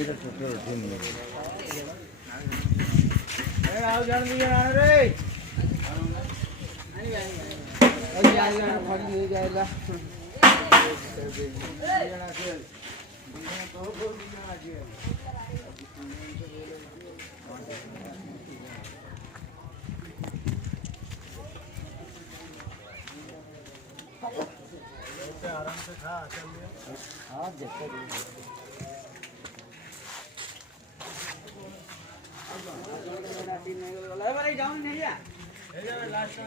এটা ছোট টিম এই আও জান দিয়ে আ রে এই যাইলা ফড়ি নিয়ে যাইলা आराम से खा चलिए हाँ देखते जाऊँ नहीं है लास्ट